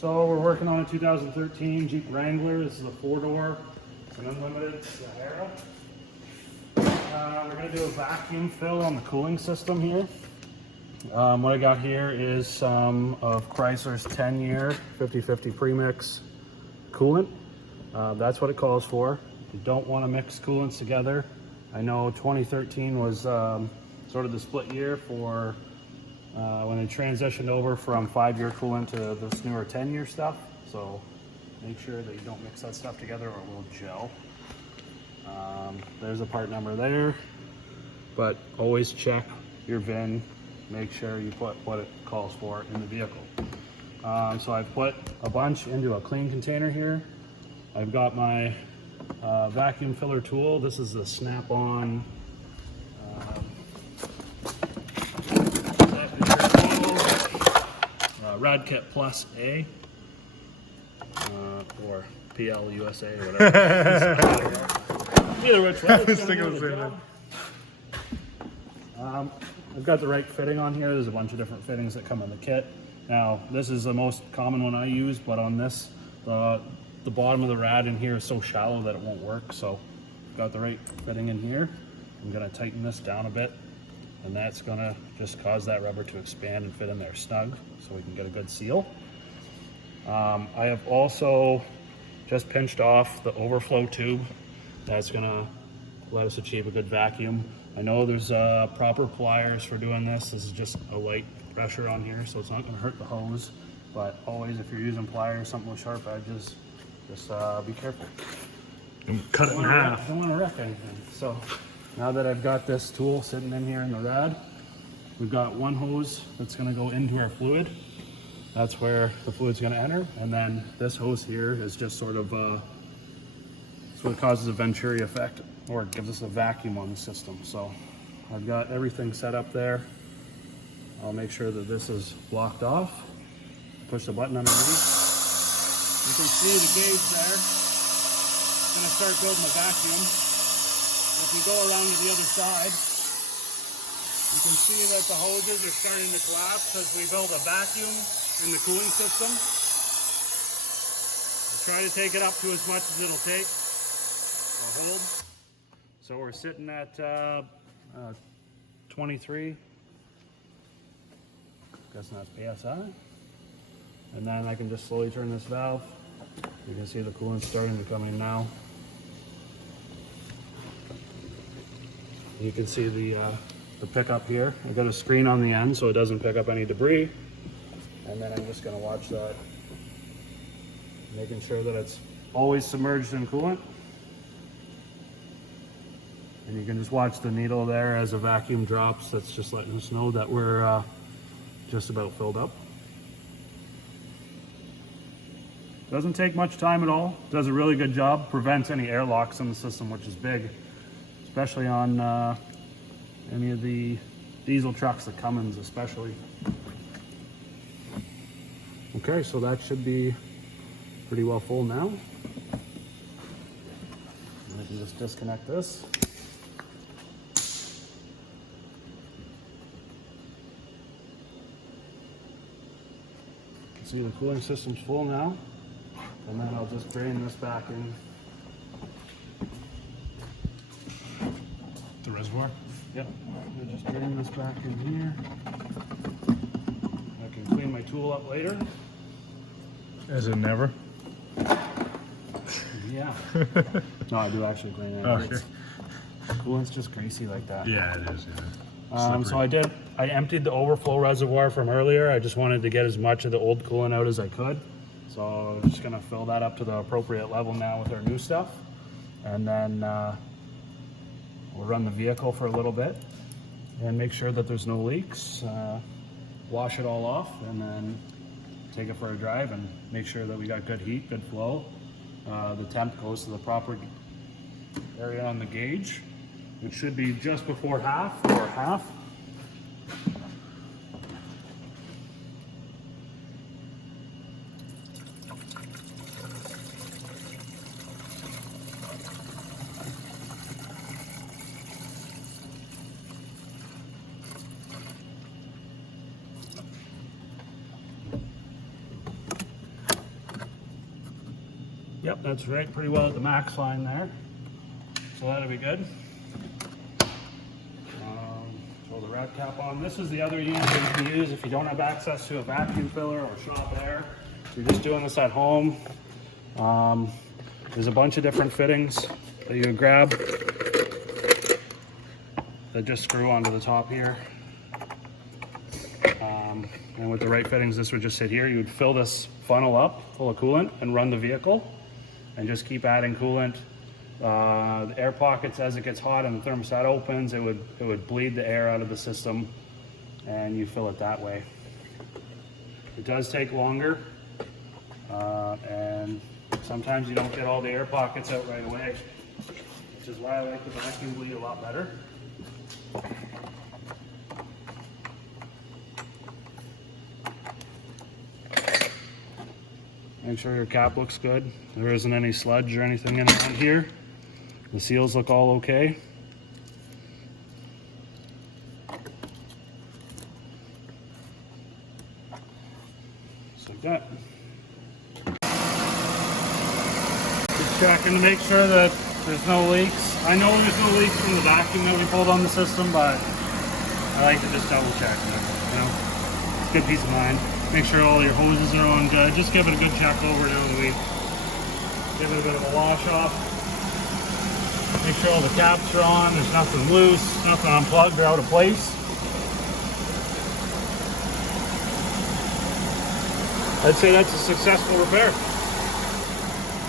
So we're working on a 2013 Jeep Wrangler. This is a 4-door. It's an unlimited Sahara. We're going to do a vacuum fill on the cooling system here. What I got here is some of Chrysler's 10-year 50/50 premix coolant. That's what it calls for. You don't want to mix coolants together. I know 2013 was sort of the split year for when they transitioned over from 5-year coolant to this newer 10-year stuff. So make sure that you don't mix that stuff together or it will gel. There's a part number there, but always check your VIN. Make sure you put what it calls for in the vehicle. So I've put a bunch into a clean container here. I've got my vacuum filler tool. This is the snap-on Radkit Plus A or PL USA or whatever. Either which way. It's gonna do the job. I've got the right fitting on here. There's a bunch of different fittings that come in the kit. Now, this is the most common one I use, but on this, the bottom of the rad in here is so shallow that it won't work. So I've got the right fitting in here. I'm gonna tighten this down a bit, and that's gonna just cause that rubber to expand and fit in there snug so we can get a good seal. I have also just pinched off the overflow tube. That's gonna let us achieve a good vacuum. I know there's proper pliers for doing this. This is just a light pressure on here, so it's not gonna hurt the hose. But always, if you're using pliers, something with sharp edges, just be careful. Cut it in half. I don't wanna wreck anything. So now that I've got this tool sitting in here in the rad, we've got one hose that's gonna go into our fluid. That's where the fluid's gonna enter. And then this hose here is just sort of, it's what causes a Venturi effect, or it gives us a vacuum on the system. So I've got everything set up there. I'll make sure that this is blocked off. Push the button underneath. You can see the gauge there. It's gonna start building a vacuum. If you go around to the other side, you can see that the hoses are starting to collapse as we build a vacuum in the cooling system. We'll try to take it up to as much as it'll take or hold. So we're sitting at 23. Guessing that's PSI. And then I can just slowly turn this valve. You can see the coolant starting to come in now. You can see the pickup here. I've got a screen on the end so it doesn't pick up any debris. And then I'm just gonna watch that, making sure that it's always submerged in coolant. And you can just watch the needle there as a vacuum drops. That's just letting us know that we're just about filled up. Doesn't take much time at all. Does a really good job. Prevents any airlocks in the system, which is big, especially on any of the diesel trucks, the Cummins especially. Okay, so that should be pretty well full now. I can just disconnect this. See, the cooling system's full now, and then I'll just drain this back in. The reservoir? Yep, I'll just drain this back in here. I can clean my tool up later. As in never? Yeah. No, I do actually clean it. Oh, sure. Coolant's just greasy like that. Yeah, it is, yeah. So I emptied the overflow reservoir from earlier. I just wanted to get as much of the old coolant out as I could. So I'm just gonna fill that up to the appropriate level now with our new stuff. And then we'll run the vehicle for a little bit and make sure that there's no leaks. Wash it all off and then take it for a drive and make sure that we got good heat, good flow. The temp goes to the proper area on the gauge. It should be just before half or half. Yep, that's right pretty well at the max line there. So that'll be good. Throw the rat cap on. This is the other unit that you can use if you don't have access to a vacuum filler or shop air. If you're just doing this at home, there's a bunch of different fittings that you would grab that just screw onto the top here. And with the right fittings, this would just sit here. You would fill this funnel up full of coolant and run the vehicle and just keep adding coolant. The air pockets, as it gets hot and the thermostat opens, it would bleed the air out of the system, and you fill it that way. It does take longer, and sometimes you don't get all the air pockets out right away, which is why I like the vacuum bleed a lot better. Make sure your cap looks good. There isn't any sludge or anything in around here. The seals look all okay. Just like that. Just checking to make sure that there's no leaks. I know there's no leaks from the vacuum that we pulled on the system, but I like to just double check it, you know? It's a good peace of mind. Make sure all your hoses are on good. Just give it a good check over during the week. Give it a bit of a wash off. Make sure all the caps are on. There's nothing loose, nothing unplugged or out of place. I'd say that's a successful repair.